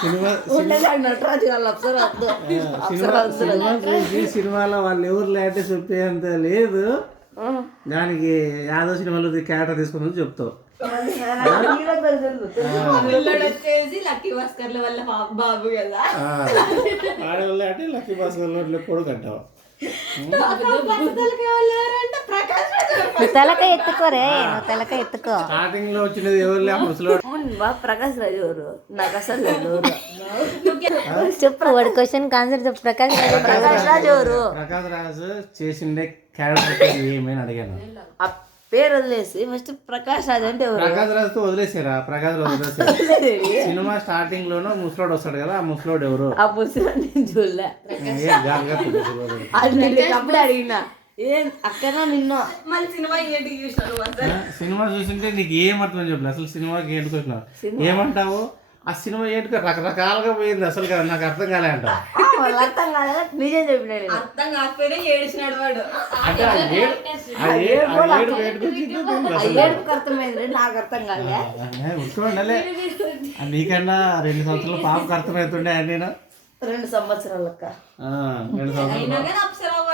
Cinema చూసి సినిమాలో వాళ్ళు ఎవరు లేటే చెప్పేంత లేదు. దానికి యాదవ్ సినిమాలో క్యారెక్టర్ తీసుకుని చెప్తావు. ఆడవాళ్ళు అంటే లక్కీ భాస్కర్ కొడుకు అంటావు. తలక ఎత్తుకోరే, తలక ఎత్తుకో. స్టార్టింగ్ లో వచ్చినది ఎవరు ప్రకాష్ రాజు ఎవరు? నాకు అసలు చెప్పు, వాడి క్వశ్చన్ ఆన్సర్ చెప్పు. ప్రకాష్ రాజు ఎవరు? ప్రకాష్ రాజు చేసిండే క్యారెక్టర్ ఏమైనా అడిగాను. ఆ పేరు వదిలేసి ఫస్ట్ ప్రకాష్ రాజు అంటే ఎవరు? ప్రకాష్ రాజుతో వదిలేసారా? ప్రకాష్ రాజు వదిలేసారు. సినిమా స్టార్టింగ్ లోనో ముసలోడు వస్తాడు కదా, ఆ ముసలోడు ఎవరు? ఆ ముసలోడు నేను చూడలే. అప్పుడే అడిగినా ఏం అక్కడ నిన్న సినిమా చూసింటే నీకు ఏమర్థం చెప్పలేదు అసలు. సినిమాకి ఏంటికి వచ్చినావు ఏమంటావు? ఆ సినిమా ఏంటికో రకరకాలుగా పోయింది అసలు. నాకు అర్థం కాలే అంటావు. అర్థం కాలేదు, నిజం చెప్పినాడు. అర్థం కాకపోయినా ఏడిచినాడు వాడు. అంటే ఏడుపుకి అర్థమైంది, నాకు అర్థం కాలే. ఉండాలి. నీకన్నా 2 సంవత్సరాలు పాపకు అర్థమవుతుండే. నేను 2 సంవత్సరాలక్క 2 సంవత్సరాలు